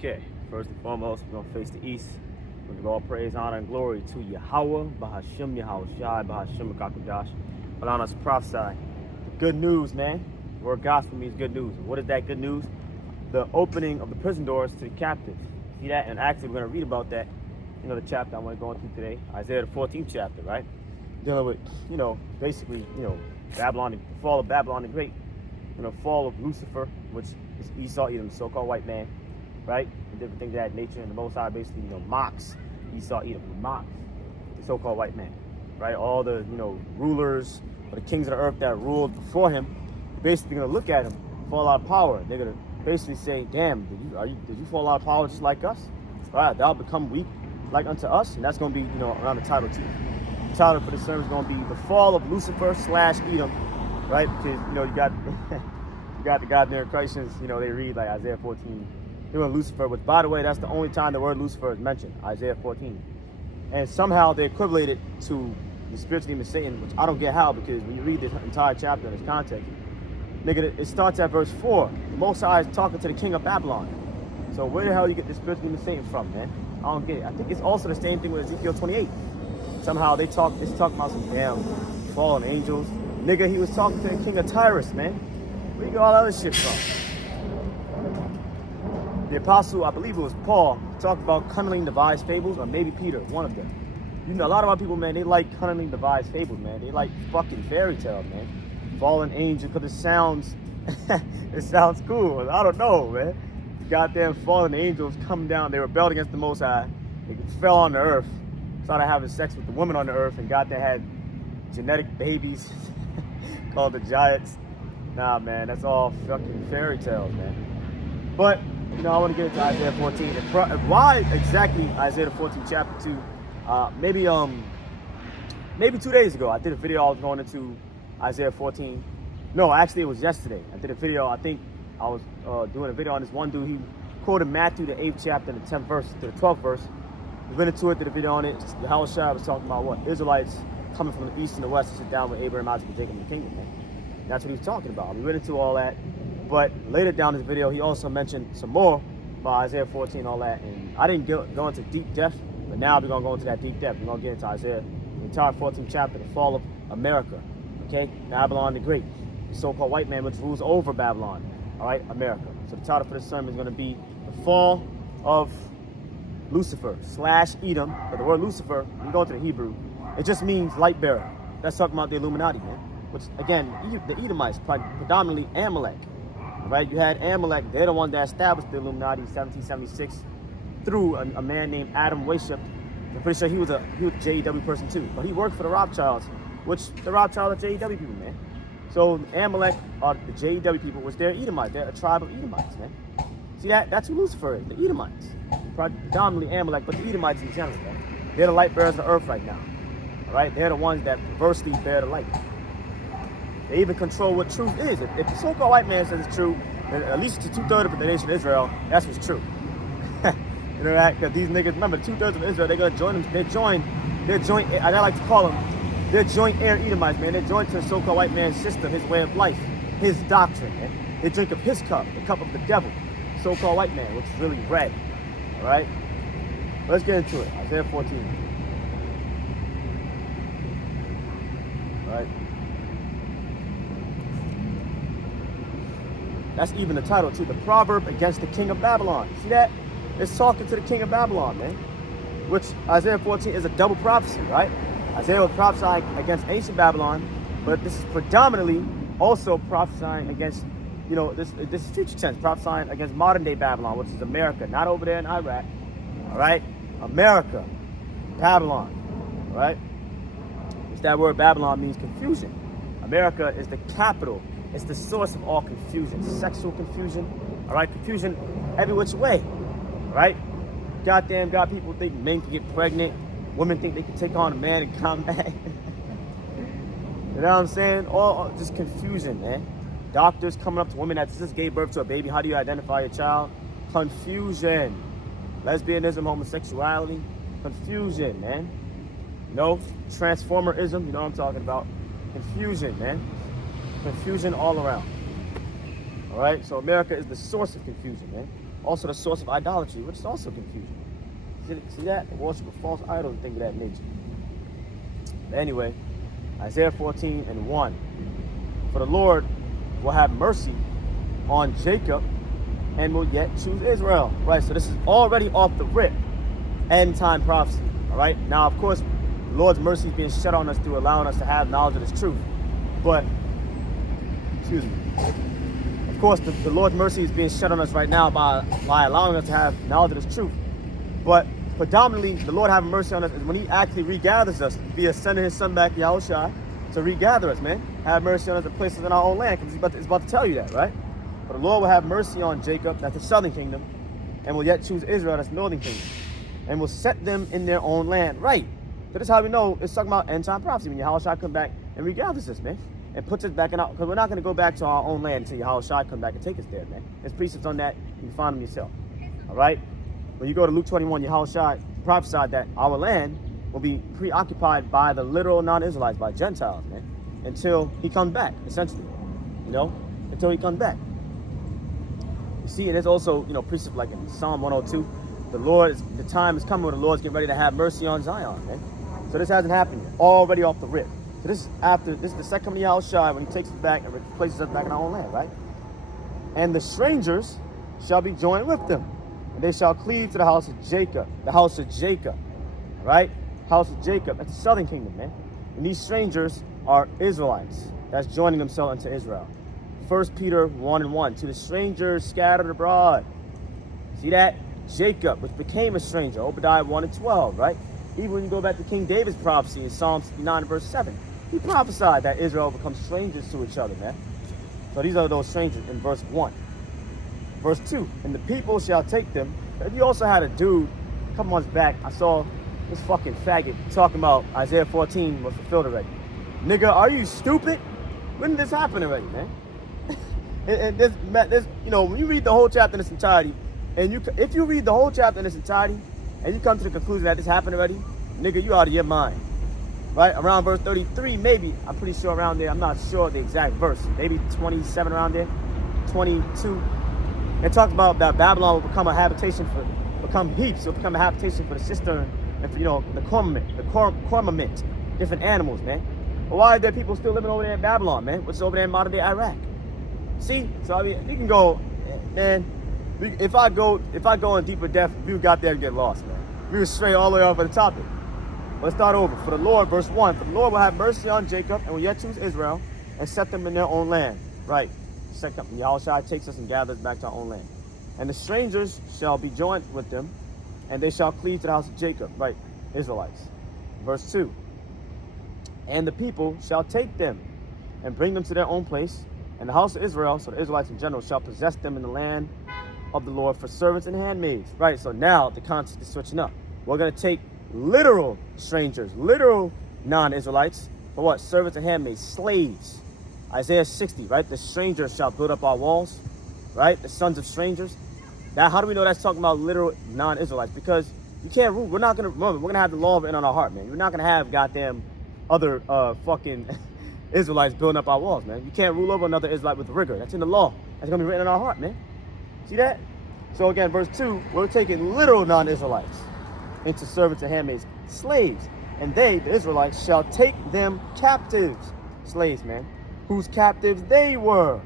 Okay, first and foremost, we're going to face the east. We're going to give all praise, honor, and glory to Yahweh, Bahashim Yahushai, Bahashim Kakadash. Allow us to prophesy. The good news, man. The word gospel means good news. And what is that good news? The opening of the prison doors to the captives. See that? And actually, we're going to read about that. The chapter I want to go into today, Isaiah the 14th chapter, right? Dealing with, basically, Babylon, the fall of Babylon the Great. Fall of Lucifer, which is Esau, Edom, the so-called white man, right? And different things of that nature. And the Most High basically, mocks Esau, Edom. He mocks the so-called white man, right? All the, rulers or the kings of the earth that ruled before him, basically going to look at him, fall out of power. They're going to basically say, damn, did you fall out of power just like us? All right, thou become weak like unto us. And that's going to be, around the title too. The title for the sermon is going to be The Fall of Lucifer / Edom, right? Because, you got you got the goddamn Christians, they read like Isaiah 14, doing Lucifer, which, by the way, that's the only time the word Lucifer is mentioned, Isaiah 14. And somehow they equivalent it to the spiritual demon Satan, which I don't get how, because when you read the entire chapter in its context, nigga, it starts at verse 4. The Most High is talking to the king of Babylon. So where the hell you get the spiritual demon Satan from, man? I don't get it. I think it's also the same thing with Ezekiel 28. Somehow it's talking about some damn fallen angels. Nigga, he was talking to the king of Tyrus, man. Where you get all that other shit from? The apostle, I believe it was Paul, talked about cunningly devised fables, or maybe Peter, one of them. A lot of our people, man, they like cunningly devised fables, man. They like fucking fairy tales, man. Fallen angel, because it sounds cool. I don't know, man. Goddamn fallen angels come down. They rebelled against the Most High. They fell on the earth, started having sex with the woman on the earth, and goddamn had genetic babies called the giants. Nah, man, that's all fucking fairy tales, man. But, I want to get into Isaiah 14. And why exactly Isaiah 14 chapter 2? Maybe 2 days ago, I did a video. I was going into Isaiah 14. No, actually, it was yesterday. I did a video. I think I was doing a video on this one dude. He quoted Matthew, the 8th chapter, the 10th verse to the 12th verse. We went into it, did a video on it. Yahushua was talking about what? Israelites coming from the east and the west to sit down with Abraham, Isaac, and Jacob in the kingdom, man. That's what he was talking about. We went into all that. But later down this video, he also mentioned some more about Isaiah 14 and all that. And I didn't go into deep depth, but now we're going to go into that deep depth. We're going to get into Isaiah, the entire 14th chapter, the fall of America. Okay? Babylon the Great, the so-called white man which rules over Babylon. All right? America. So the title for this sermon is going to be The Fall of Lucifer / Edom. But the word Lucifer, when you go to the Hebrew, it just means light bearer. That's talking about the Illuminati, man. Which, again, the Edomites, predominantly Amalek. Right? You had Amalek. They're the ones that established the Illuminati in 1776 through a man named Adam Weishaupt. I'm pretty sure he was a JEW person too. But he worked for the Rothschilds, which the Rothschilds are JEW people, man. So Amalek are the JEW people, which they're Edomites. They're a tribe of Edomites, man. See that? That's who Lucifer is, the Edomites. Predominantly Amalek, but the Edomites in general, man. They're the light bearers of the earth right now. All right? They're the ones that perversely bear the light. They even control what truth is. If the so-called white man says it's true, then at least to 2/3 of the nation of Israel, that's what's true. You know that? Because these niggas, remember, 2/3 of Israel, they're going to join them. They're joint, I like to call them, they're joint heir Edomites, man. They're joined to the so-called white man's system, his way of life, his doctrine, man. They drink of his cup, the cup of the devil, so-called white man, which is really red. All right? Let's get into it. Isaiah 14. All right? That's even the title too. The proverb against the king of Babylon. See that? It's talking to the king of Babylon, man. Which Isaiah 14 is a double prophecy, right? Isaiah was prophesying against ancient Babylon, but this is predominantly also prophesying against, this is future tense, prophesying against modern day Babylon, which is America, not over there in Iraq. All right? America, Babylon, all right? It's that word Babylon means confusion. America is the capital. It's the source of all confusion, sexual confusion, all right? Confusion every which way, all right? Goddamn, God, people think men can get pregnant. Women think they can take on a man in combat. You know what I'm saying? All just confusion, man. Doctors coming up to women that just gave birth to a baby. How do you identify your child? Confusion. Lesbianism, homosexuality, confusion, man. Transformerism, you know what I'm talking about. Confusion, man. Confusion all around. All right? So America is the source of confusion, man. Also the source of idolatry, which is also confusion. See that? The worship of false idols and things of that nature. But anyway, Isaiah 14:1. For the Lord will have mercy on Jacob and will yet choose Israel. Right, so this is already off the rip. End time prophecy. All right. Now, of course, the Lord's mercy is being shed on us through allowing us to have knowledge of this truth. But, excuse me. Of course, the Lord's mercy is being shed on us right now by allowing us to have knowledge of this truth. But predominantly, the Lord having mercy on us is when He actually regathers us via sending His Son back, Yahushua, to regather us, man. Have mercy on us and place us in our own land, because it's about to tell you that, right? But the Lord will have mercy on Jacob, that's the southern kingdom, and will yet choose Israel, that's the northern kingdom, and will set them in their own land. Right. So this is how we know it's talking about end time prophecy, when Yahushua come back and regathers us, man, and puts us back in our, because we're not going to go back to our own land until Yahushua come back and take us there, man. There's precepts on that. You can find them yourself. All right. When you go to Luke 21, Yahushua prophesied that our land will be preoccupied by the literal non-Israelites, by Gentiles, man, until He comes back, essentially, until He comes back. You see, and there's also, precepts like in Psalm 102, the time is coming when the Lord's getting ready to have mercy on Zion, man. So this hasn't happened yet, already off the rip. So this is the second coming of Yahushua when He takes us back and places us back in our own land, right? And the strangers shall be joined with them, and they shall cleave to the house of Jacob, right? House of Jacob, that's the southern kingdom, man. And these strangers are Israelites that's joining themselves into Israel. 1 Peter 1:1, to the strangers scattered abroad. See that? Jacob, which became a stranger, Obadiah 1:12, right? Even when you go back to King David's prophecy in Psalm 69 verse 7, he prophesied that Israel becomes strangers to each other, man. So these are those strangers in verse 1. Verse 2, and the people shall take them. You also had a dude, a couple months back, I saw this fucking faggot talking about Isaiah 14 was fulfilled already. Nigga, are you stupid? When did this happen already, man? and this, when you read the whole chapter in its entirety, and if you read the whole chapter in its entirety, and you come to the conclusion that this happened already, nigga, you out of your mind. Right? Around verse 33, maybe, I'm pretty sure around there, I'm not sure the exact verse, maybe 27 around there, 22. It talks about that Babylon will become a habitation become a habitation for the cistern, and for, the cormorant, different animals, man. But why are there people still living over there in Babylon, man? What's over there in modern day Iraq? See, so I mean, you can go, man. If I go in deeper depth, we got there to get lost, man. We were straight all the way off at the topic. Let's start over. For the Lord, verse 1, for the Lord will have mercy on Jacob and will yet choose Israel and set them in their own land. Right. Second, Yahushua takes us and gathers back to our own land. And the strangers shall be joined with them, and they shall cleave to the house of Jacob. Right. Israelites. Verse 2. And the people shall take them and bring them to their own place, and the house of Israel, so the Israelites in general, shall possess them in the land of the Lord for servants and handmaids. Right, so now the context is switching up. We're going to take literal strangers, literal non-Israelites, for what? Servants and handmaids, slaves. Isaiah 60, right? The strangers shall build up our walls, right? The sons of strangers. Now, how do we know that's talking about literal non-Israelites? Because you can't rule. We're going to have the law written on our heart, man. We're not going to have goddamn other fucking Israelites building up our walls, man. You can't rule over another Israelite with rigor. That's in the law. That's going to be written in our heart, man. See that? So again, verse 2, we're taking literal non-Israelites into servants and handmaids, slaves. And they, the Israelites, shall take them captives. Slaves, man. Whose captives they were.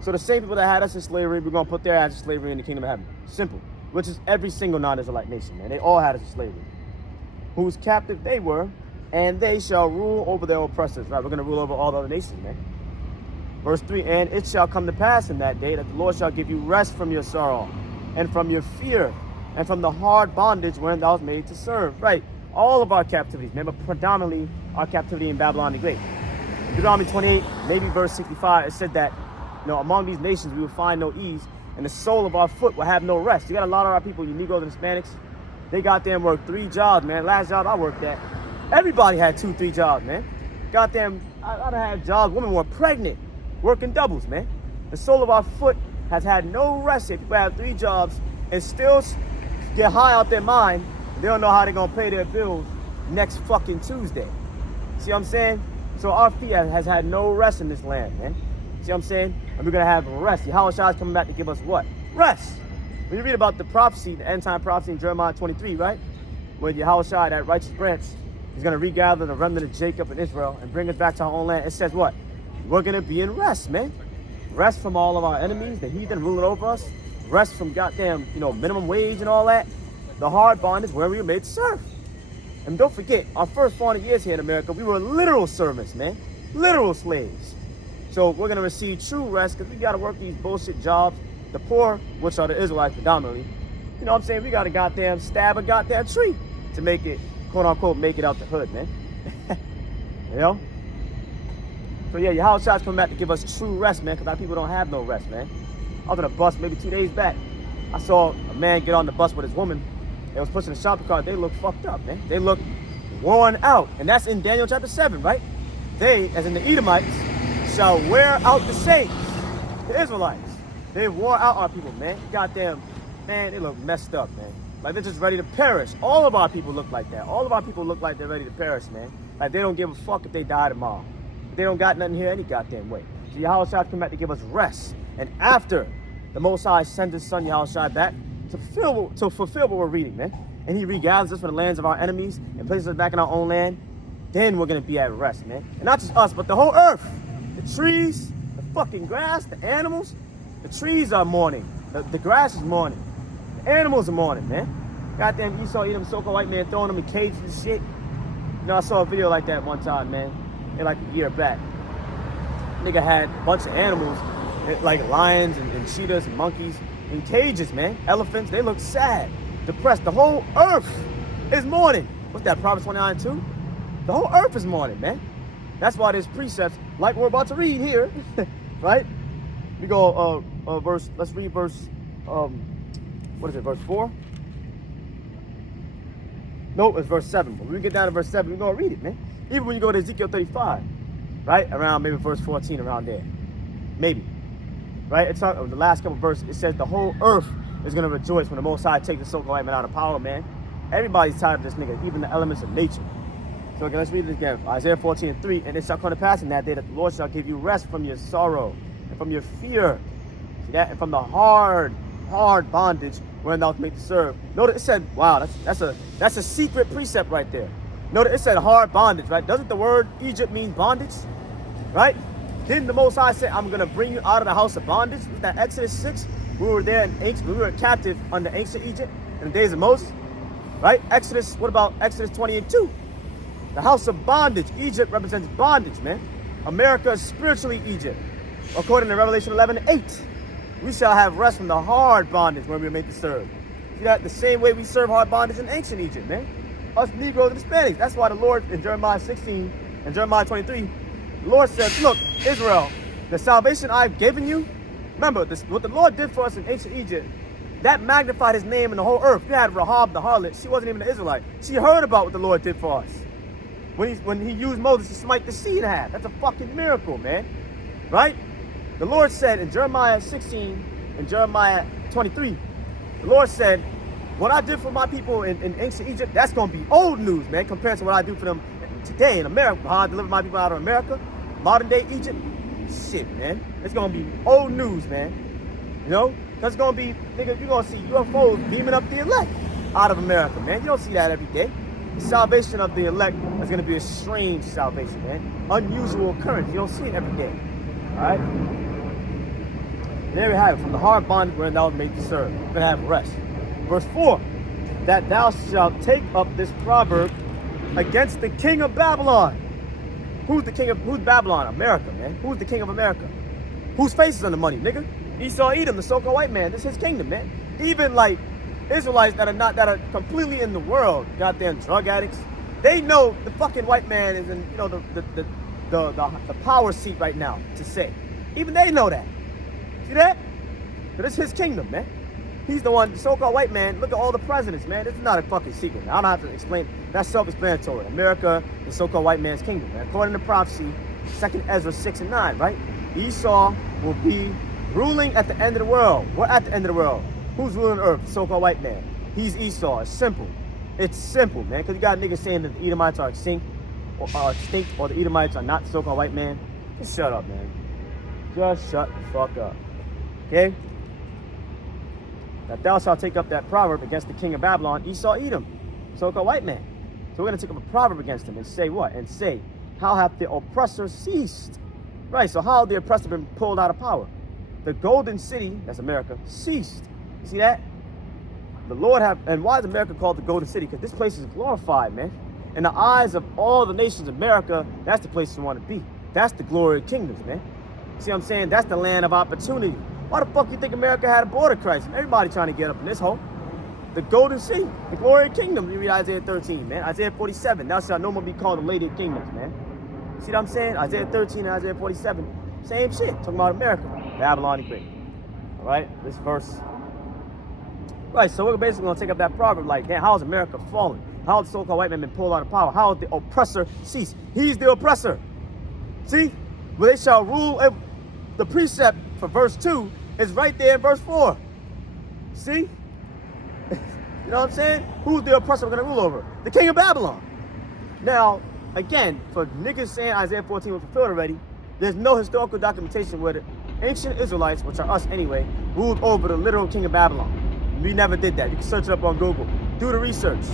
So the same people that had us in slavery, we're going to put their ass in slavery in the kingdom of heaven. Simple. Which is every single non-Israelite nation, man. They all had us in slavery. Whose captive they were, and they shall rule over their oppressors. Right, we're going to rule over all the other nations, man. Verse 3, and it shall come to pass in that day that the Lord shall give you rest from your sorrow, and from your fear, and from the hard bondage wherein thou was made to serve. Right, all of our captivities, man, but predominantly our captivity in Babylon the Great. Deuteronomy 28, maybe verse 65, it said that, among these nations we will find no ease, and the sole of our foot will have no rest. You got a lot of our people, you Negroes and Hispanics, they got there and worked 3 jobs, man. Last job I worked at, everybody had 2-3 jobs, man. Goddamn, I done had jobs, women were pregnant, working doubles, man. The sole of our foot has had no rest yet. People have 3 jobs and still get high out their mind. They don't know how they're going to pay their bills next fucking Tuesday. See what I'm saying? So our feet has had no rest in this land, man. See what I'm saying? And we're going to have rest. Yahushua is coming back to give us what? Rest. When you read about the prophecy, the end time prophecy in Jeremiah 23, right? When Yahushua, that righteous branch, is going to regather the remnant of Jacob and Israel and bring us back to our own land. It says what? We're going to be in rest, man. Rest from all of our enemies, the heathen ruling over us. Rest from goddamn, minimum wage and all that. The hard bondage where we were made to serve. And don't forget, our first 400 years here in America, we were literal servants, man. Literal slaves. So we're going to receive true rest because we got to work these bullshit jobs. The poor, which are the Israelites predominantly, you know what I'm saying? We got to goddamn stab a goddamn tree to make it, quote unquote, make it out the hood, man. You know? So yeah, Yahushua's coming back to give us true rest, man, because our people don't have no rest, man. I was on a bus maybe 2 days back. I saw a man get on the bus with his woman. They was pushing a shopping cart. They look fucked up, man. They look worn out. And that's in Daniel chapter 7, right? They, as in the Edomites, shall wear out the saints, the Israelites. They wore out our people, man. Goddamn, man, they look messed up, man. Like they're just ready to perish. All of our people look like that. All of our people look like they're ready to perish, man. Like they don't give a fuck if they die tomorrow. They don't got nothing here any goddamn way. So Yahushua come back to give us rest. And after the Most High sends his son Yahushua back to fulfill what we're reading, man. And he regathers us from the lands of our enemies and places us back in our own land. Then we're going to be at rest, man. And not just us, but the whole earth. The trees, the fucking grass, the animals. The trees are mourning. The grass is mourning. The animals are mourning, man. Goddamn Esau, Edom, so-called white man throwing them in cages and shit. I saw a video like that one time, man. Like a year back. Nigga had a bunch of animals, like lions and cheetahs and monkeys in cages, man. Elephants, they look sad, depressed. The whole earth is mourning. What's that, Proverbs 29:2? The whole earth is mourning, man. That's why there's precepts like we're about to read here, right? We go let's read verse, what is it, verse 4? No, it's verse 7. When we get down to verse 7, we're going to read it, man. Even when you go to Ezekiel 35, right? Around maybe verse 14, around there. Maybe. Right? It's the last couple of verses. It says the whole earth is going to rejoice when the Most High takes the so-called white man out of power, man. Everybody's tired of this nigga, even the elements of nature. So okay, let's read it again. Isaiah 14:3. And it shall come to pass in that day that the Lord shall give you rest from your sorrow and from your fear. See that? And from the hard bondage wherein thou was made to serve. Notice it said, wow, that's a secret precept right there. Notice it said hard bondage, right? Doesn't the word Egypt mean bondage? Right? Didn't the Most High say, I'm going to bring you out of the house of bondage? Was that Exodus 6? We were there we were captive under ancient Egypt in the days of Moses. Right? What about Exodus 20:2? The house of bondage. Egypt represents bondage, man. America is spiritually Egypt. According to Revelation 11:8. We shall have rest from the hard bondage when we are made to serve. See that? The same way we serve hard bondage in ancient Egypt, man. Us Negroes and Hispanics. That's why the Lord in Jeremiah 16 and Jeremiah 23, the Lord says, look, Israel, the salvation I've given you, remember, what the Lord did for us in ancient Egypt, that magnified his name in the whole earth. You had Rahab the harlot. She wasn't even an Israelite. She heard about what the Lord did for us. When he used Moses to smite the sea in half. That's a fucking miracle, man. Right? The Lord said in Jeremiah 16 and Jeremiah 23, the Lord said, what I did for my people in ancient Egypt, that's going to be old news, man, compared to what I do for them today in America. How I deliver my people out of America, modern day Egypt. Shit, man. It's going to be old news, man. You know? Because it's going to be, nigga, you're going to see UFOs beaming up the elect out of America, man. You don't see that every day. The salvation of the elect is going to be a strange salvation, man. Unusual occurrence. You don't see it every day. All right? There we have it. From the hard bondage wherein thou was made to serve. We're going to have rest. Verse 4, that thou shalt take up this proverb against the king of Babylon. Who's Babylon? America, man. Who's the king of America? Whose face is on the money, nigga? Esau, Edom, the so-called white man. This is his kingdom, man. Even like Israelites that are completely in the world, goddamn drug addicts, they know the fucking white man is in, the power seat right now to say. Even they know that. See that? But it's his kingdom, man. He's the one, the so-called white man. Look at all the presidents, man. This is not a fucking secret. I don't have to explain. That's self-explanatory. America, the so-called white man's kingdom, man. According to prophecy, 2 Ezra 6 and 9, right? Esau will be ruling at the end of the world. We're at the end of the world. Who's ruling the earth? The so-called white man. He's Esau. It's simple. It's simple, man. Because you got niggas saying that the Edomites are extinct, or the Edomites are not the so-called white man. Just shut up, man. Just shut the fuck up. Okay? that thou shalt take up that proverb against the king of Babylon, Esau, Edom, so-called white man. So we're going to take up a proverb against him and say what? And say, how hath the oppressor ceased? Right, so how the oppressor been pulled out of power? The golden city, that's America, ceased. You see that? The Lord have, and why is America called the golden city? Because this place is glorified, man. In the eyes of all the nations of America, that's the place you want to be. That's the glory of kingdoms, man. See what I'm saying? That's the land of opportunity. Why the fuck you think America had a border crisis? Everybody trying to get up in this hole. The golden city, the glory of kingdoms. You read Isaiah 13, man. Isaiah 47, thou shalt no more be called the lady of kingdoms, man. See what I'm saying? Isaiah 13 and Isaiah 47, same shit. Talking about America, Babylon the Great. All right, this verse. Right, so we're basically going to take up that proverb like, damn, how is America fallen? How has the so-called white man been pulled out of power? How has the oppressor ceased? He's the oppressor. See? Well, they shall rule. The precept for verse 2 is right there in verse 4. See? You know what I'm saying? Who's the oppressor we're going to rule over? The king of Babylon. Now, again, for niggas saying Isaiah 14 was fulfilled already, there's no historical documentation where the ancient Israelites, which are us anyway, ruled over the literal king of Babylon. We never did that. You can search it up on Google. Do the research.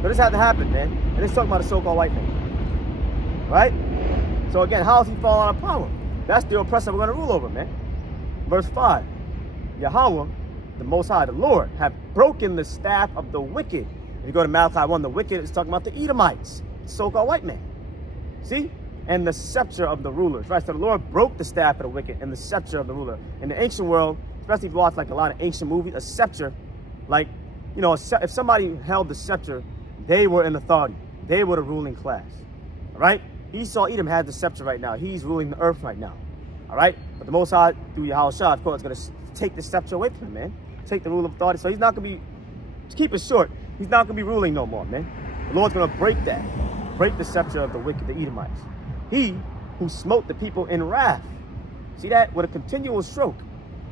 But this had to happen, man. And it's talking about a so-called white man. Right? So again, how has he fallen out of power? That's the oppressor we're going to rule over, man. Verse 5. Yahweh, the Most High, the Lord, have broken the staff of the wicked. If you go to Malachi 1, the wicked is talking about the Edomites, so-called white man. See? And the scepter of the rulers. Right? So the Lord broke the staff of the wicked and the scepter of the ruler. In the ancient world, especially if you watch like a lot of ancient movies, a scepter, like, you know, if somebody held the scepter, they were in authority. They were the ruling class. All right? Esau, Edom has the scepter right now. He's ruling the earth right now. All right? But the Most High, through Yahushua, of course, is going to take the scepter away from him, man. Take the rule of authority. So he's not going to be, to keep it short, he's not going to be ruling no more, man. The Lord's going to break that. Break the scepter of the wicked, the Edomites. He who smote the people in wrath. See that? With a continual stroke.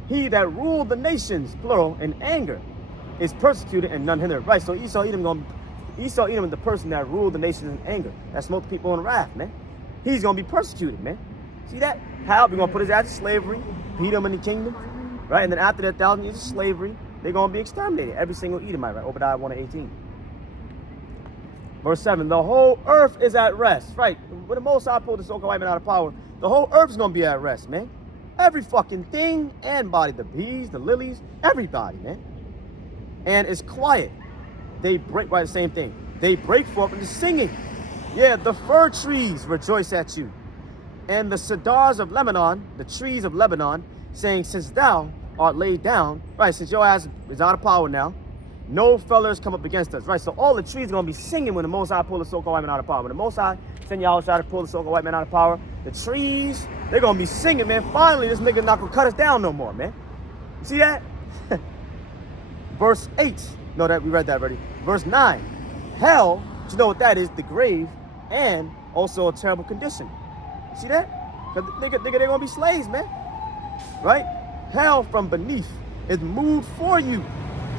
He that ruled the nations, plural, in anger, is persecuted and none hindered. Right, so Esau, Edom, is the person that ruled the nations in anger, that smote the people in wrath, man. He's going to be persecuted, man. See that? How? We're going to put his ass to slavery, beat him in the kingdom, right? And then after that 1,000 years of slavery, they're going to be exterminated. Every single Edomite, right? Obadiah 1:18. Verse 7, the whole earth is at rest. Right, when the Most High pulled the so-called white man out of power, the whole earth is going to be at rest, man. Every fucking thing and body, the bees, the lilies, everybody, man. And it's quiet. They break, right, the same thing. They break forth into singing. Yeah, the fir trees rejoice at you. And the cedars of Lebanon, the trees of Lebanon, saying, since thou art laid down, right, since your ass is out of power now, no fellers come up against us, right? So all the trees are going to be singing when the Most High pull the so-called white man out of power. When the Most High send y'all try to pull the so-called white man out of power, the trees, they're going to be singing, man. Finally, this nigga not going to cut us down no more, man. You see that? Verse 8. No, that we read that already. Verse 9. Hell, you know what that is? The grave, and also a terrible condition. See that? Because they're going to be slaves, man. Right? Hell from beneath is moved for you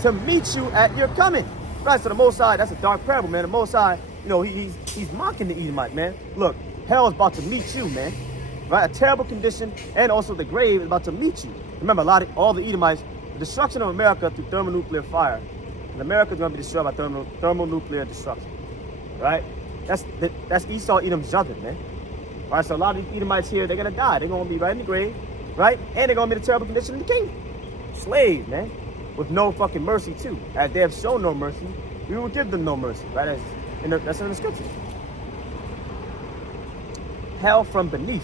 to meet you at your coming. Right, so the Most High, that's a dark parable, man. The Most High, you know, he's mocking the Edomite, man. Look, hell is about to meet you, man. Right, a terrible condition, and also the grave is about to meet you. Remember, all the Edomites, the destruction of America through thermonuclear fire, and America is going to be destroyed by thermonuclear destruction. Right? That's Esau, Edom's judgment, man. Right, so a lot of these Edomites here, they're going to die. They're going to be right in the grave, right? And they're going to be in a terrible condition in the kingdom. Slaves, man. With no fucking mercy too. As they have shown no mercy, we will give them no mercy, right? That's in the scripture. Hell from beneath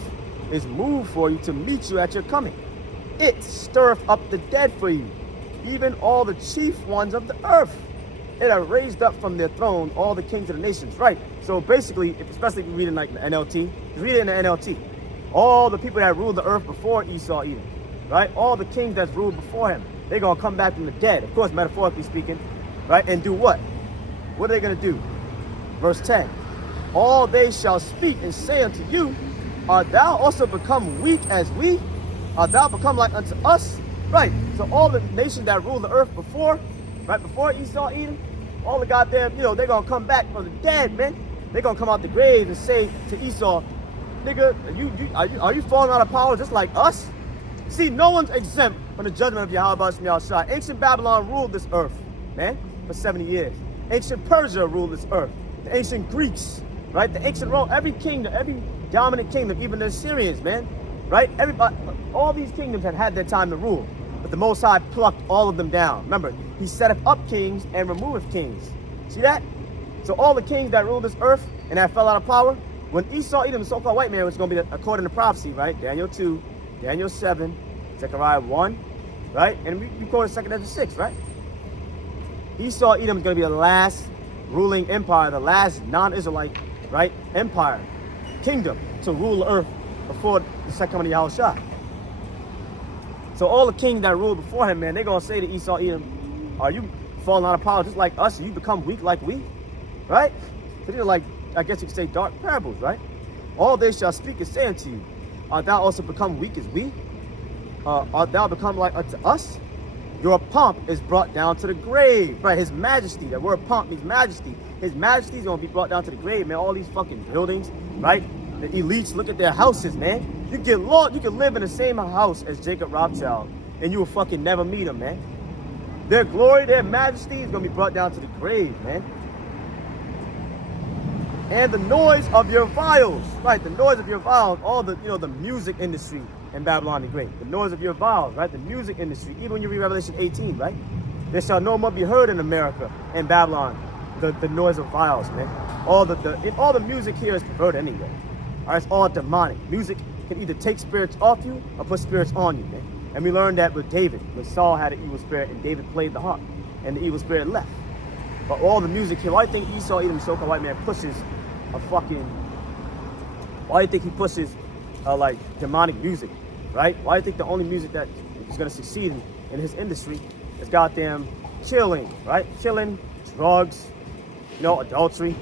is moved for you to meet you at your coming. It stirreth up the dead for you, even all the chief ones of the earth. It hath raised up from their throne all the kings of the nations. Right. So basically, especially if you read in like the NLT, read it in the NLT. All the people that ruled the earth before Esau, Edom, right? All the kings that's ruled before him. They're going to come back from the dead, of course, metaphorically speaking, right? And do what? What are they going to do? Verse 10. All they shall speak and say unto you, art thou also become weak as we? Art thou become like unto us? Right. So all the nations that ruled the earth before, right, before Esau, Edom, all the goddamn, you know, they're going to come back from the dead, man. They're going to come out the grave and say to Esau, nigga, are you falling out of power just like us? See, no one's exempt from the judgment of Yahweh Shemiah Shai. Ancient Babylon ruled this earth, man, for 70 years. Ancient Persia ruled this earth. The ancient Greeks, right? The ancient Rome, every kingdom, every dominant kingdom, even the Assyrians, man, right? Everybody, all these kingdoms had their time to rule. But the Most High plucked all of them down. Remember, he setteth up kings and removeth kings. See that? So all the kings that ruled this earth and that fell out of power, when Esau, Edom, the so-called white man, was going to be according to prophecy, right? Daniel 2, Daniel 7, Zechariah 1, right? And we quoted 2 Ezra 6, right? Esau, Edom is going to be the last ruling empire, the last non-Israelite, right, empire, kingdom to rule the earth before the second coming of Yahushua. So all the kings that ruled before him, man, they're going to say to Esau, Edom, are you falling out of power just like us? You become weak like we, right? So they're like, I guess you could say dark parables, right? All they shall speak is saying to you, art thou also become weak as we? Art thou become like unto us? Your pomp is brought down to the grave, right? His majesty, that word pomp means majesty. His majesty is going to be brought down to the grave, man. All these fucking buildings, right? The elites, look at their houses, man. You can live in the same house as Jacob Rothschild, and you will fucking never meet him, man. Their glory, their majesty is going to be brought down to the grave, man. And the noise of your viols, right? The noise of your viols, all the, the music industry in Babylon the Great. The noise of your viols, right? The music industry. Even when you read Revelation 18, right? There shall no more be heard in America and Babylon the noise of viols, man. All the music here is perverted anyway. All right, it's all demonic. Music can either take spirits off you or put spirits on you, man. And we learned that with David, when Saul had an evil spirit and David played the harp, and the evil spirit left. But all the music here, why do you think Esau, Edom, so-called white man, pushes why do you think he pushes like demonic music, right? Why do you think the only music that is going to succeed in his industry is goddamn chilling, right? Chilling, drugs, adultery.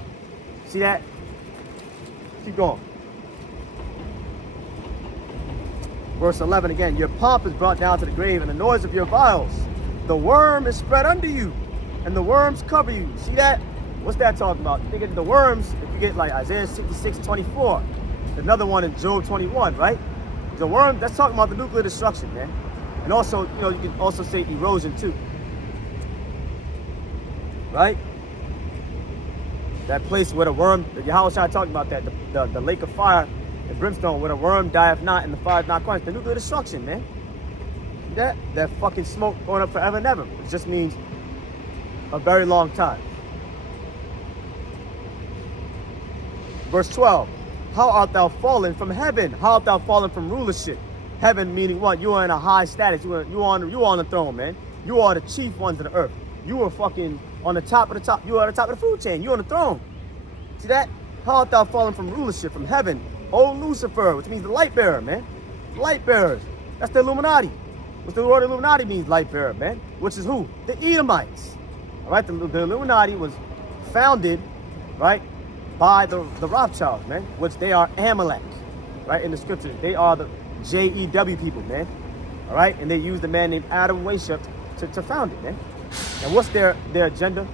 See that? Keep going. Verse 11 again, your pomp is brought down to the grave, and the noise of your viols. The worm is spread under you, and the worms cover you. See that? What's that talking about? You think the worms, if you get like Isaiah 66:24, another one in Job 21, right? The worm, that's talking about the nuclear destruction, man. And also, you can also say erosion too. Right? That place where the worm, Yahweh Shai talking about that, the lake of fire and brimstone, where the worm dieth not and the fire is not quenched. The nuclear destruction, man. That fucking smoke going up forever and ever. It just means a very long time. Verse 12, how art thou fallen from heaven? How art thou fallen from rulership? Heaven meaning what? You are in a high status. You are on the throne, man. You are the chief ones of the earth. You are fucking on the top of the top. You are at the top of the food chain. You are on the throne. See that? How art thou fallen from rulership, from heaven? O Lucifer, which means the light bearer, man. Light bearers. That's the Illuminati. What's the word Illuminati means? Light bearer, man. Which is who? The Edomites. All right, the Illuminati was founded, right, by the Rothschilds, man, which they are Amalek, right, in the scriptures. They are the JEW people, man, all right? And they used a man named Adam Weishaupt to found it, man. And what's their agenda?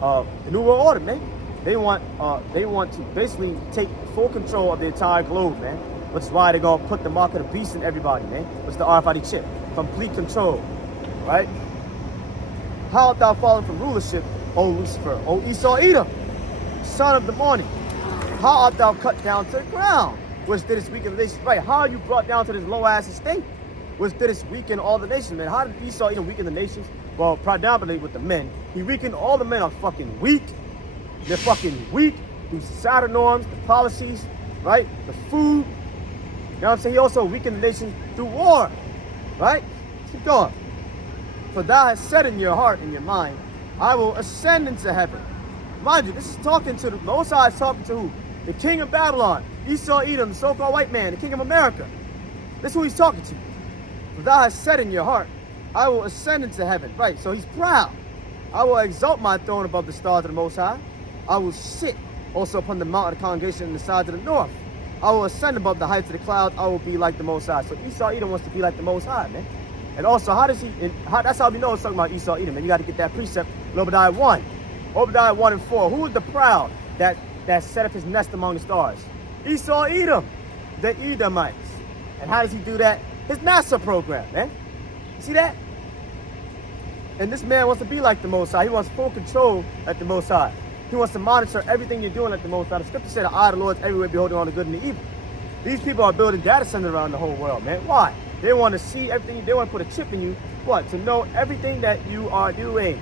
The New World Order, man. They want to basically take full control of the entire globe, man, which is why they're going to put the mark of the beast in everybody, man, which is the RFID chip. Complete control, right? How art thou fallen from rulership, O Lucifer, O Esau Edom, son of the morning? How art thou cut down to the ground, which didst weaken the nations? Right, how are you brought down to this low-ass estate, which didst weaken all the nations, man? How did Esau Edom weaken the nations? Well, predominantly with the men. He weakened all the men are fucking weak. They're fucking weak through societal norms, the policies, right? The food. You know what I'm saying? He also weakened the nation through war, right? Keep going. For thou hast said in your heart and your mind, I will ascend into heaven. Mind you, this is talking to the Most High is talking to who? The king of Babylon, Esau Edom, the so-called white man, the king of America. This is who he's talking to. For thou hast said in your heart, I will ascend into heaven. Right, so he's proud. I will exalt my throne above the stars of the Most High. I will sit also upon the mount of the congregation in the sides of the north. I will ascend above the heights of the clouds. I will be like the Most High. So Esau Edom wants to be like the Most High, man. And also, that's how we know it's talking about Esau Edom, and you got to get that precept in Obadiah 1. Obadiah 1 and 4. Who is the proud that set up his nest among the stars? Esau Edom, the Edomites. And how does he do that? his NASA program, man. See that? And this man wants to be like the Most High. He wants full control at the Most High. He wants to monitor everything you're doing at the Most High. The scripture said the eye of the Lord is everywhere, beholding all the good and the evil. These people are building data centers around the whole world, man. Why? They want to see everything. They want to put a chip in you. What? To know everything that you are doing.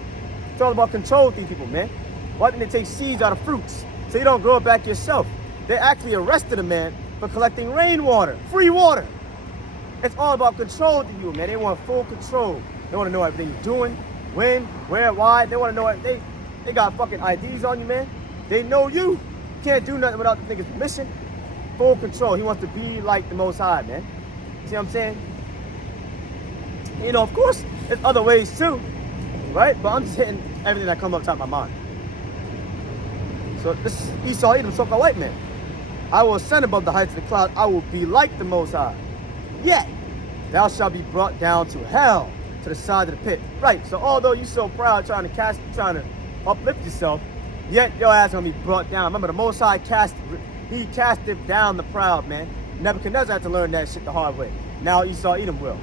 It's all about control with these people, man. Why didn't they take seeds out of fruits so you don't grow it back yourself? They actually arrested a man for collecting rainwater, free water. It's all about control with you, man. They want full control. They want to know everything you're doing, when, where, why. They want to know they got fucking IDs on you, man. They know you. Can't do nothing without the nigga's permission. Full control. He wants to be like the Most High, man. See what I'm saying? You know, of course, there's other ways too, right? But I'm just hitting everything that comes up top of my mind. So this is Esau, Edom, so-called white man. I will ascend above the heights of the cloud. I will be like the Most High. Yet thou shalt be brought down to hell, to the side of the pit. Right. So although you so proud, trying to uplift yourself, yet your ass gonna be brought down. Remember, the Most High casted down the proud, man. Nebuchadnezzar had to learn that shit the hard way. Now Esau, Edom will.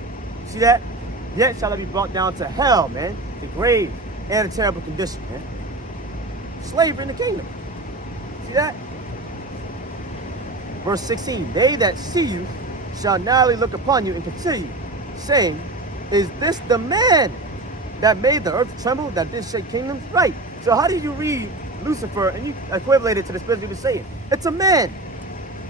See that? Yet shall I be brought down to hell, man, the grave, and a terrible condition, man. Slavery in the kingdom. See that? Verse 16, they that see you shall narrowly look upon you and consider you, saying, is this the man that made the earth tremble, that did shake kingdoms? Right. So how do you read Lucifer and you equivalent it to the spirit he was saying? It's a man.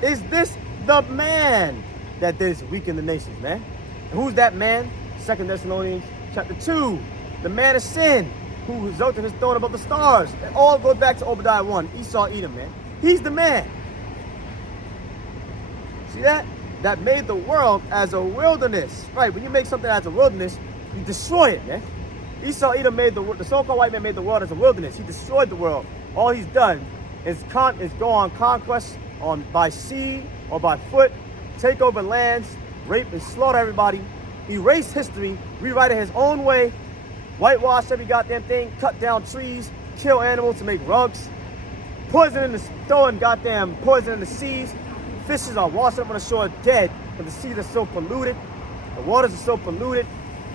Is this the man that did weaken the nations, man? And who's that man? 2 Thessalonians chapter 2. The man of sin, who exalted his throne above the stars. It all goes back to Obadiah 1. Esau, Edom, man. He's the man. See that? That made the world as a wilderness. Right, when you make something as a wilderness, you destroy it, man. Esau, Edom made the so-called white man made the world as a wilderness. He destroyed the world. All he's done is go on conquest by sea or by foot, take over lands, rape and slaughter everybody, erase history, rewrite it his own way, whitewash every goddamn thing, cut down trees, kill animals to make rugs, throwing goddamn poison in the seas. Fishes are washing up on the shore dead, but the seas are so polluted, the waters are so polluted,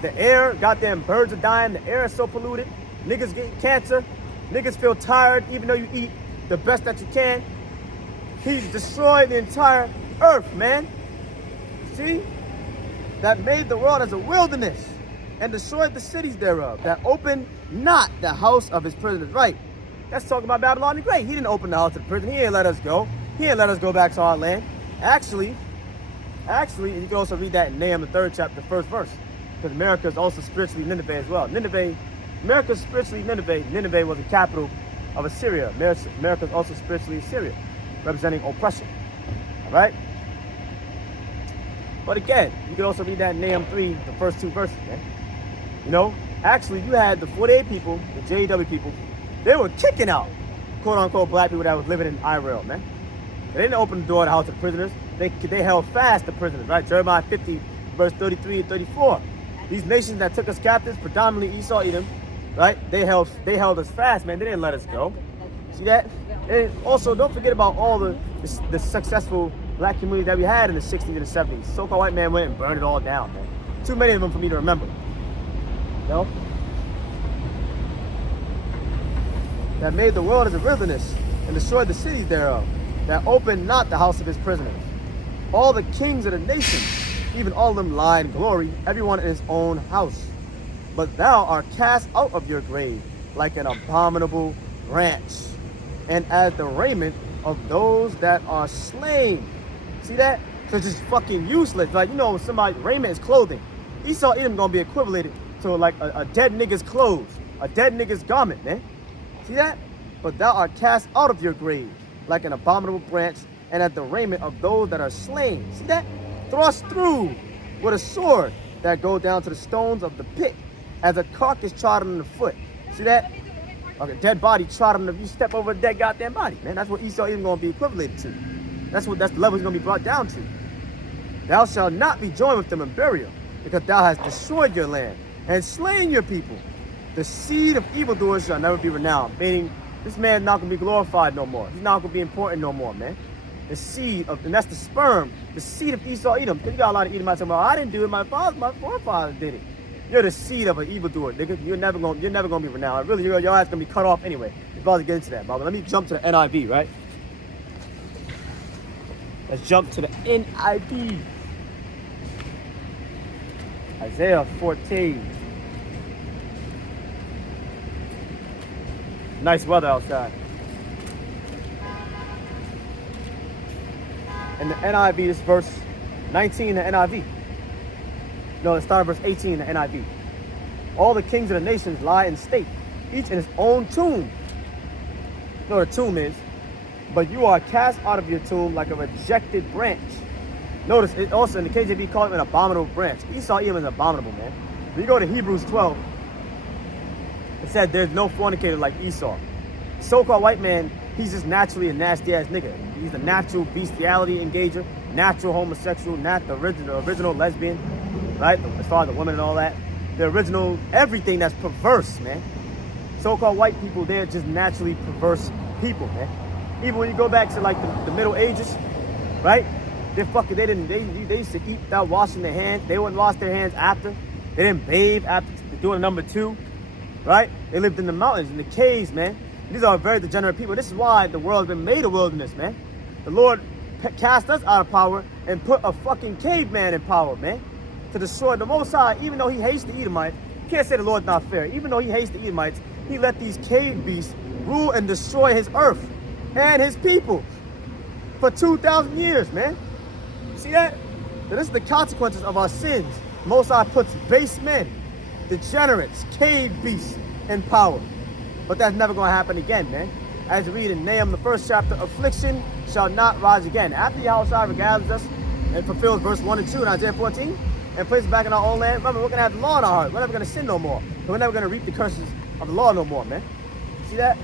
the air, goddamn birds are dying, the air is so polluted, niggas getting cancer, niggas feel tired even though you eat the best that you can. He's destroyed the entire earth, man. See? That made the world as a wilderness and destroyed the cities thereof, that opened not the house of his prisoners. Right. That's talking about Babylon the Great. He didn't open the house of the prison. He didn't let us go. He didn't let us go back to our land. Actually, you can also read that in Nahum the 3rd chapter, 1st verse. Because America is also spiritually Nineveh as well. America is spiritually Nineveh. Nineveh was the capital of Assyria. America is also spiritually Assyria, representing oppression. All right? But again, you can also read that in Nahum 3, the first 2 verses, man. You know, actually, you had the 48 people, the JW people, they were kicking out, quote-unquote, black people that was living in Israel, man. They didn't open the door to the house of the prisoners. They held fast the prisoners, right? Jeremiah 50, verse 33 and 34. These nations that took us captives, predominantly Esau, Edom, right? They held us fast, man. They didn't let us go. See that? And also, don't forget about all the successful black community that we had in the 60s and the 70s. So-called white man went and burned it all down, man. Too many of them for me to remember. You know? That made the world as a wilderness and destroyed the cities thereof, that opened not the house of his prisoners. All the kings of the nations, even all of them lie in glory, everyone in his own house. But thou art cast out of your grave like an abominable branch, and as the raiment of those that are slain. See that? So it's just fucking useless. Like, you know, somebody, raiment is clothing. Esau Edom gonna be equivalent to like a dead nigga's clothes, a dead nigga's garment, man. See that? But thou art cast out of your grave like an abominable branch, and at the raiment of those that are slain. See that? Thrust through with a sword that go down to the stones of the pit, as a carcass trodden on the foot. See that? Like a dead body trodden on the, you step over a dead goddamn body, man. That's what Esau Edom gonna be equivalent to. That's the level he's gonna be brought down to. Thou shalt not be joined with them in burial, because thou hast destroyed your land and slain your people. The seed of evildoers shall never be renowned. Meaning, this man's not gonna be glorified no more. He's not gonna be important no more, man. the seed of, and that's the sperm, the seed of Esau, Edom. Because you got a lot of Edomites saying, well, I didn't do it, my forefather did it. You're the seed of an evildoer, nigga. You're never gonna be renowned. Really, your ass gonna be cut off anyway. We're about to get into that, but let me jump to the NIV, right? Let's jump to the NIV. Isaiah 14. Nice weather outside. In the NIV, this verse 19 in the NIV. No, let's start at verse 18 in the NIV. All the kings of the nations lie in state, each in his own tomb. You know what a tomb is? But you are cast out of your tomb like a rejected branch. Notice, it also in the KJV called it an abominable branch. Esau, Edom is abominable, man. When you go to Hebrews 12, it said there's no fornicator like Esau. The so-called white man, he's just naturally a nasty-ass nigga. He's a natural bestiality engager, natural homosexual, not the original lesbian, right? As far as the women and all that. The original, everything that's perverse, man. So-called white people, they're just naturally perverse people, man. Even when you go back to like the Middle Ages, right? They used to eat without washing their hands. They wouldn't wash their hands after. They didn't bathe after doing number 2, right? They lived in the mountains, in the caves, man. These are very degenerate people. This is why the world has been made a wilderness, man. The Lord cast us out of power and put a fucking caveman in power, man. To destroy the Most High, even though he hates the Edomites. You can't say the Lord's not fair. Even though he hates the Edomites, he let these cave beasts rule and destroy his earth and his people for 2,000 years, man. See that? So this is the consequences of our sins. Most High puts base men, degenerates, cave beasts in power. But that's never going to happen again, man. As you read in Nahum, the 1st chapter, affliction shall not rise again. After Yahweh regathers us and fulfills verse 1 and 2 in Isaiah 14 and places back in our own land, remember, we're going to have the law in our heart. We're never going to sin no more. We're never going to reap the curses of the law no more, man. See that?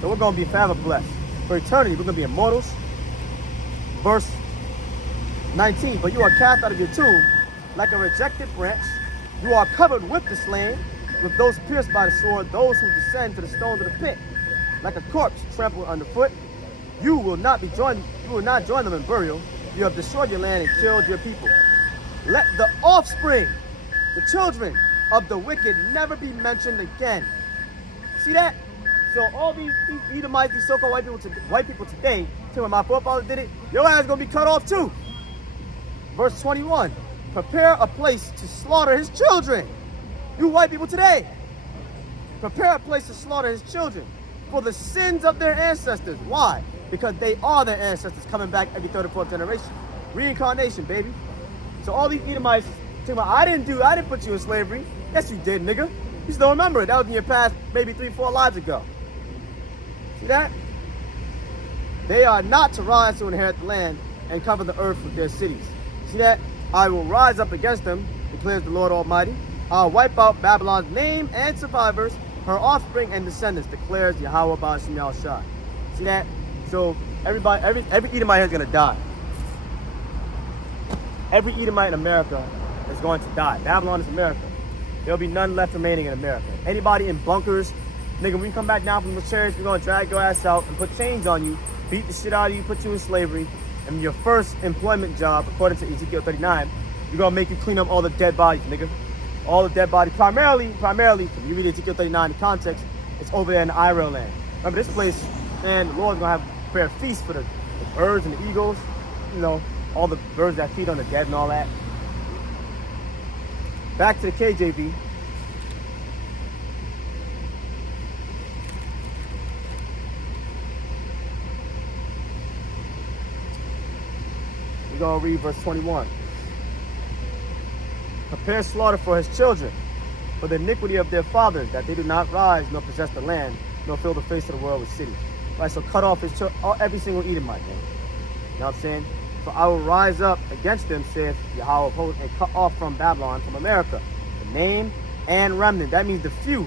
So we're going to be forever blessed. For eternity, we're going to be immortals. Verse 19, but you are cast out of your tomb like a rejected branch. You are covered with the slain, with those pierced by the sword, those who descend to the stones of the pit. Like a corpse trampled underfoot, you will not join them in burial. You have destroyed your land and killed your people. Let the offspring, the children of the wicked, never be mentioned again. See that? So all these Edomites, these so-called white people today, when my forefathers did it, your ass is gonna be cut off too. Verse 21, prepare a place to slaughter his children. You white people today, prepare a place to slaughter his children for the sins of their ancestors. Why? Because they are their ancestors coming back every 3rd or 4th generation. Reincarnation, baby. So all these Edomites think about, I didn't put you in slavery. Yes, you did, nigga. You just don't remember it. That was in your past maybe 3-4 lives ago. See that? They are not to rise to inherit the land and cover the earth with their cities. See that? I will rise up against them, declares the Lord Almighty. I'll wipe out Babylon's name and survivors, her offspring and descendants, declares Yahweh Ba'ashim Yahshai. See that? So every Edomite is gonna die. Every Edomite in America is going to die. Babylon is America. There'll be none left remaining in America. Anybody in bunkers, nigga, when you come back down from the chariots, we're gonna drag your ass out and put chains on you, beat the shit out of you, put you in slavery, and your first employment job, according to Ezekiel 39, we're gonna make you clean up all the dead bodies, nigga. All the dead bodies, primarily, when you read Ezekiel 39 in context, it's over there in the Israel land. Remember this place, man, the Lord's gonna have a fair feast for the birds and the eagles, you know, all the birds that feed on the dead and all that. Back to the KJV. We're going to read verse 21. Prepare slaughter for his children, for the iniquity of their fathers, that they do not rise nor possess the land, nor fill the face of the world with cities. Right, so cut off his every single Edomite, man. You know what I'm saying? For I will rise up against them, saith Yahweh of hosts, and cut off from Babylon, from America, the name and remnant. That means the few.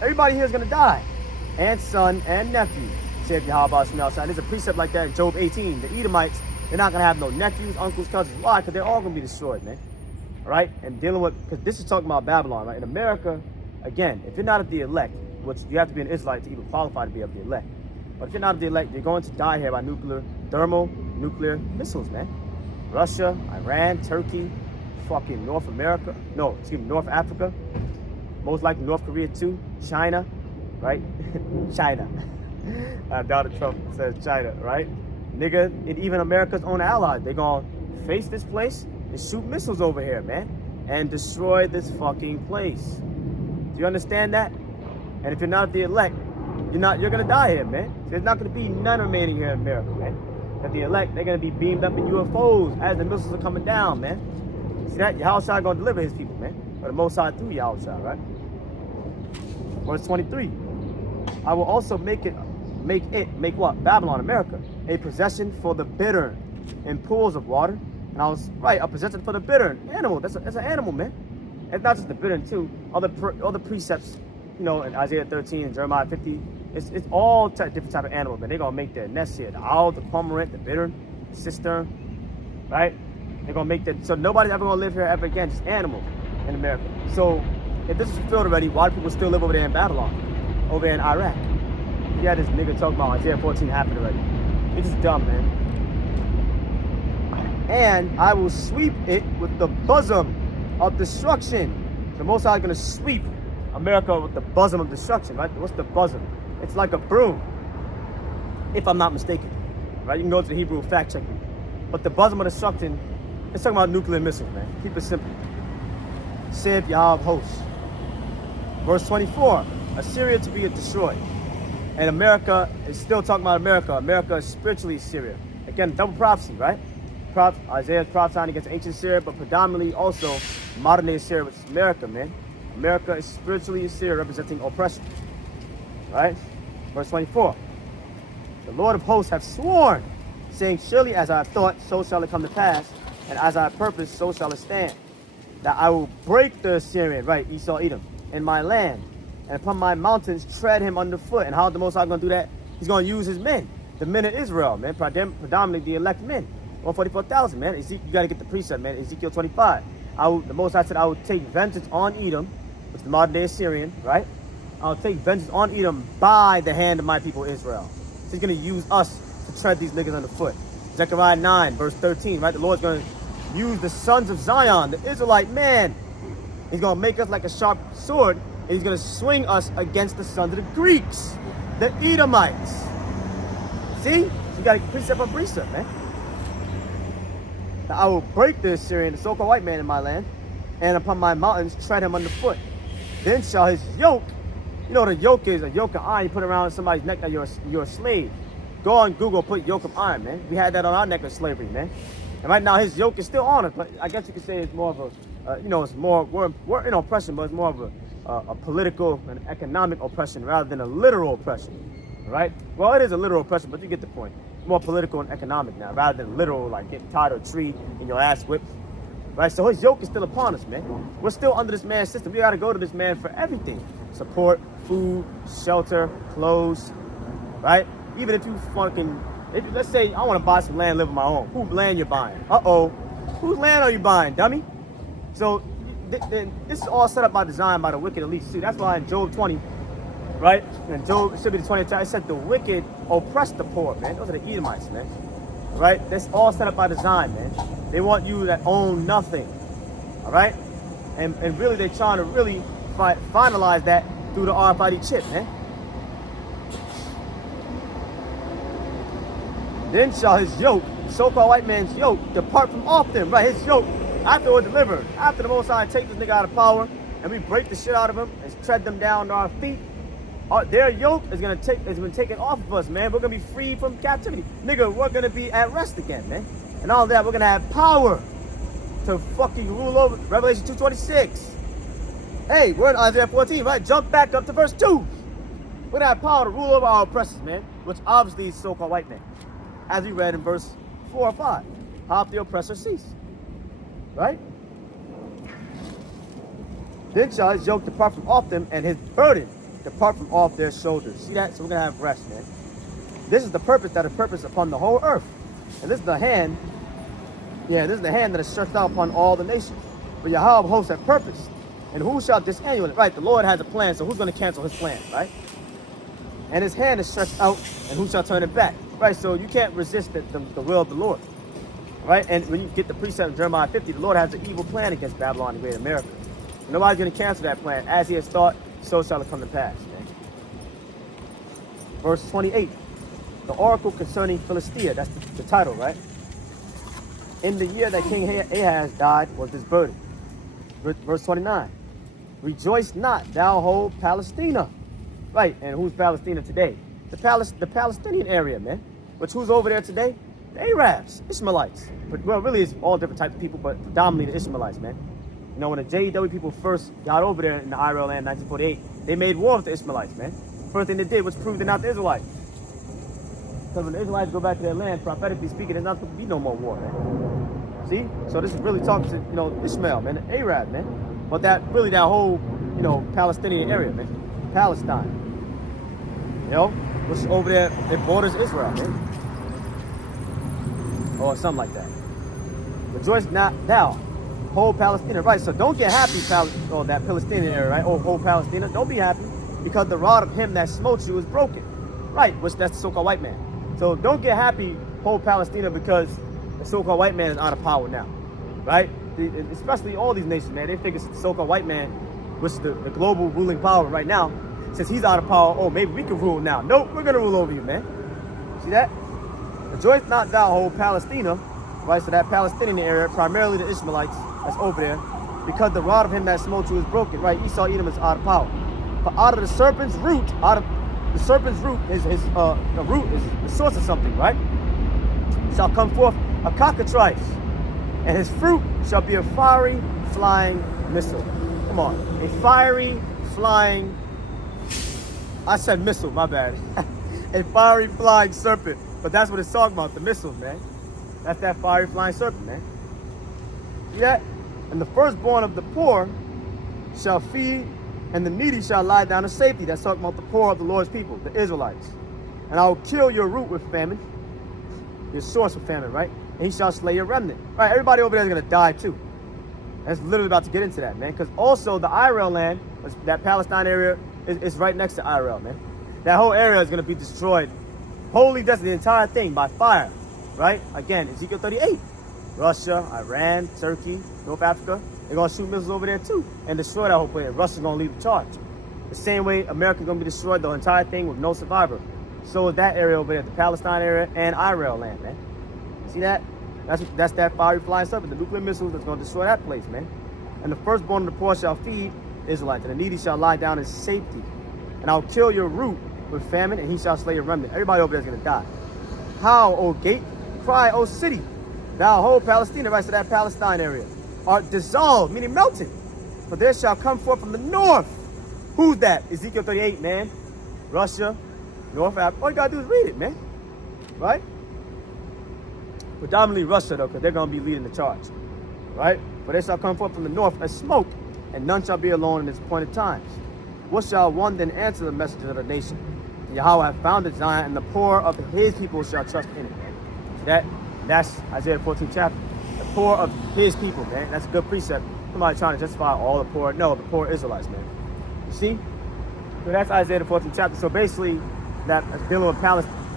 Everybody here is going to die. And son and nephew, saith Yahweh Ba'ashim Yahshai. There's a precept like that in Job 18. The Edomites, they're not going to have no nephews, uncles, cousins. Why? Because they're all going to be destroyed, man. All right? And dealing with, because this is talking about Babylon, right? In America, again, if you're not of the elect, which you have to be an Israelite to even qualify to be of the elect, But if you're not of the elect, you're going to die here by thermonuclear missiles, man. Russia, Iran, Turkey, fucking North America. No, excuse me, North Africa. Most likely North Korea too. China, right? China. Donald Trump says China, right? Nigga, and even America's own allies, they gonna face this place and shoot missiles over here, man, and destroy this fucking place. Do you understand that? And if you're not the elect, you're gonna die here, man. There's not gonna be none remaining here in America, man. But the elect, they're gonna be beamed up in UFOs as the missiles are coming down, man. See that? Yahushua gonna deliver his people, man. Or the Most High through Yahushua, right? Verse 23. I will also make what? Babylon, America, a possession for the bittern in pools of water. And I was right, a possession for the bittern animal. That's an animal, man. It's not just the bittern too. Other precepts, you know, in Isaiah 13 and Jeremiah 50. It's all different type of animals, man. They're gonna make their nests here. The owl, the cormorant, the bittern, the cistern, right? They're gonna make that so nobody's ever gonna live here ever again, just animals in America. So if this is fulfilled already, why do people still live over there in Babylon? Over there in Iraq? Yeah, this nigga talking about Isaiah 14 happened already. It's just dumb, man. And I will sweep it with the bosom of destruction. The Most High is gonna sweep America with the bosom of destruction, right? What's the bosom? It's like a broom, if I'm not mistaken, right? You can go to the Hebrew, fact check me. But the bosom of destruction, it's talking about nuclear missiles, man. Keep it simple. Saith Yahweh of hosts. Verse 24, Assyria to be destroyed. And America is still talking about America. America is spiritually Syria. Again, double prophecy, right? Isaiah's prophesying against ancient Syria, but predominantly also modern day Syria, which is America, man. America is spiritually Syria, representing oppression, right? Verse 24. The Lord of hosts hath sworn, saying, surely as I have thought, so shall it come to pass, and as I have purposed, so shall it stand. That I will break the Assyrian, right, Esau, Edom, in my land, and upon my mountains tread him underfoot. And how is the Most High going to do that? He's going to use his men, the men of Israel, man, predominantly the elect men. 144,000, man. You got to get the precept, man. Ezekiel 25. The Most High said, I will take vengeance on Edom, which is the modern day Assyrian, right? I'll take vengeance on Edom by the hand of my people Israel. So he's going to use us to tread these niggas underfoot. Zechariah 9, verse 13, right? The Lord's going to use the sons of Zion, the Israelite man. He's going to make us like a sharp sword, and he's going to swing us against the sons of the Greeks, the Edomites. See? You got to precept on precept, man. I will break the Assyrian, the so-called white man in my land, and upon my mountains tread him underfoot. Then shall his yoke, you know what a yoke is, a yoke of iron you put around somebody's neck that you're a slave. Go on Google, put yoke of iron, man. We had that on our neck of slavery, man. And right now his yoke is still on us, but I guess you could say it's more of a, it's more, we're in oppression, but it's more of a political and economic oppression rather than a literal oppression, right? Well, it is a literal oppression, but you get the point. More political and economic now, rather than literal, like getting tied to a tree and your ass whipped, right? So his yoke is still upon us, man. We're still under this man's system. We got to go to this man for everything. Support, food, shelter, clothes, right? Even if you let's say I want to buy some land, live on my own. Whose land you buying? Uh-oh. Whose land are you buying, dummy? So this is all set up by design by the wicked elite. See, that's why in Job 20, right? And Job, it should be the 20th chapter, it said the wicked oppress the poor, man. Those are the Edomites, man. Right? That's all set up by design, man. They want you to own nothing. All right? And really, they're trying to really finalize that through the RFID chip, man. Then shall his yoke, so-called white man's yoke, depart from off them, right? His yoke, after we're delivered, after the Most High take this nigga out of power, and we break the shit out of him and tread them down to our feet, their yoke has been taken off of us, man. We're gonna be free from captivity. Nigga, we're gonna be at rest again, man. And all that, we're gonna have power to fucking rule over. Revelation 2:26. Hey, we're in Isaiah 14, right? Jump back up to verse 2. We're gonna have power to rule over our oppressors, man. Which obviously is so-called white man. As we read in verse 4 or 5. How the oppressor cease. Right? Then shall his yoke depart from off them, and his burden depart from off their shoulders. See that? So we're gonna have rest, man. This is the purpose that is purpose upon the whole earth. And this is the hand, this is the hand that is stretched out upon all the nations. But Yahweh of hosts have purpose. And who shall disannul it? Right, the Lord has a plan, so who's gonna cancel his plan, right? and his hand is stretched out, and who shall turn it back? Right, so you can't resist the will of the Lord. Right, and when you get the precept in Jeremiah 50, the Lord has an evil plan against Babylon and Great America. Nobody's going to cancel that plan. As he has thought, so shall it come to pass. Man. Verse 28, the oracle concerning Philistia, that's the title, right? In the year that King Ahaz died was this burden. Verse 29, rejoice not, thou whole Palestina. Right, and who's Palestina today? The Palestinian area, man. But who's over there today? The Arabs, Ishmaelites. But, well, really it's all different types of people, but predominantly the Ishmaelites, man. You know, when the JEW people first got over there in the Ireland land in 1948, they made war with the Ishmaelites, man. First thing they did was prove they're not the Israelites. Because when the Israelites go back to their land, prophetically speaking, there's not supposed to be no more war, man. See? So this is really talking to, you know, Ishmael, man, the Arab, man. But that whole, you know, Palestinian area, man. Palestine. You know? Which is over there, it borders Israel, man. Or something like that. Rejoice not thou, whole Palestina. Right, so don't get happy, that Palestinian area, right? Oh, whole Palestina. Don't be happy, because the rod of him that smote you is broken. Right, which that's the so-called white man. So don't get happy, whole Palestina, because the so-called white man is out of power now. Right? Especially all these nations, man. They think it's the so-called white man, which is the global ruling power right now. Since he's out of power, oh, maybe we can rule now. Nope, we're going to rule over you, man. See that? Rejoice not thou, whole Palestina, right? So that Palestinian area, primarily the Ishmaelites that's over there, because the rod of him that smote you is broken, right? Esau, Edom is out of power. For out of the serpent's root, the root is the source of something, right? Shall come forth a cockatrice, and his fruit shall be a fiery flying missile. Come on, a fiery flying, I said missile, my bad. A fiery flying serpent. But that's what it's talking about, the missiles, man. That's that fiery flying serpent, man. See that? And the firstborn of the poor shall feed, and the needy shall lie down in safety. That's talking about the poor of the Lord's people, the Israelites. And I will kill your root with famine, your source with famine, right? And he shall slay your remnant. Right, everybody over there is going to die too. That's literally about to get into that, man. Because also the Ireland land, that Palestine area, is right next to Ireland, man. That whole area is going to be destroyed. Wholly desolate, the entire thing, by fire, right? Again, Ezekiel 38. Russia, Iran, Turkey, North Africa, they're going to shoot missiles over there too and destroy that whole place. Russia's going to lead the charge. The same way America's going to be destroyed, the entire thing with no survivor. So is that area over there, the Palestine area and Ireland land, man. See that? That's that fiery flying serpent, the nuclear missiles that's going to destroy that place, man. And the firstborn of the poor shall feed Israelites, and the needy shall lie down in safety. And I'll kill your root with famine, and he shall slay your remnant. Everybody over there is going to die. How, O gate? Cry, O city. Thou whole Palestina, right, so that Palestine area, art dissolved, meaning melted. For there shall come forth from the north. Who's that? Ezekiel 38, man. Russia, North Africa. All you got to do is read it, man. Right? Predominantly Russia, though, because they're going to be leading the charge. Right? For there shall come forth from the north a smoke, and none shall be alone in its appointed times. What shall one then answer the messengers of the nation? Yahweh hath founded Zion, and the poor of his people shall trust in it. That's Isaiah 14 chapter. The poor of his people, man. That's a good precept. Somebody trying to justify all the poor. No, the poor Israelites, man. You see? So that's Isaiah 14 chapter. So basically, that dealing with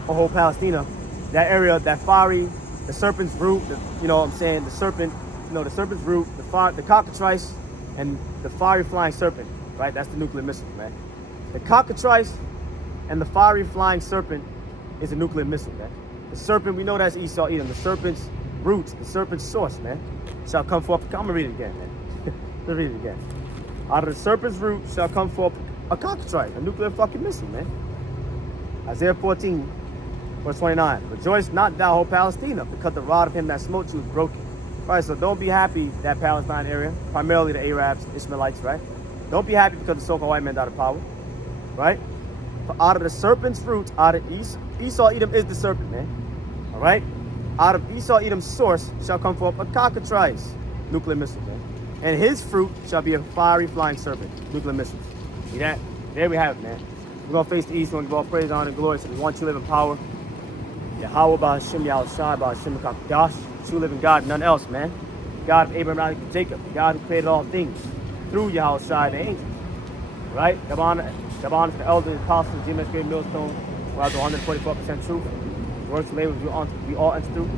whole Palestina, that area, that fiery, the serpent's root, you know what I'm saying? The serpent, the serpent's root, the cockatrice, and the fiery flying serpent, right? That's the nuclear missile, man. The cockatrice and the fiery flying serpent is a nuclear missile, man. The serpent, we know that's Esau, Edom. The serpent's roots, the serpent's source, man, shall come forth. I'm gonna read it again, man. Let's read it again. Out of the serpent's root shall come forth a cockatrice, a nuclear fucking missile, man. Isaiah 14, verse 29. Rejoice not thou, whole Palestina, because the rod of him that smote you is broken. Right, so don't be happy, that Palestine area, primarily the Arabs, Ishmaelites, right? Don't be happy because the so-called white man's out of power, right? For out of the serpent's roots, out of Esau, Edom is the serpent, man. All right? Out of Esau, Edom's source shall come forth a cockatrice, nuclear missile, man. And his fruit shall be a fiery flying serpent, nuclear missiles. See that? There we have it, man. We're going to face the east. We're going to give all praise, honor, and glory to the one true living power. Yahweh, Bahashim, Yahushai, Bahashim, Kakadash, true living God, none else, man. God of Abraham, Isaac, and Jacob, the God who created all things through Yahushai, the angel. right? Gabon is the elder, apostles, GMS Great Millstone, who has 144% truth. Works labels we all enter through.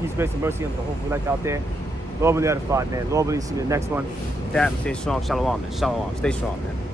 Peace, grace, and mercy unto the whole elect out there. Lord will be edified, man. Lord will see you in the next one. That, stay strong. Shalom, man. Shalom. Stay strong, man.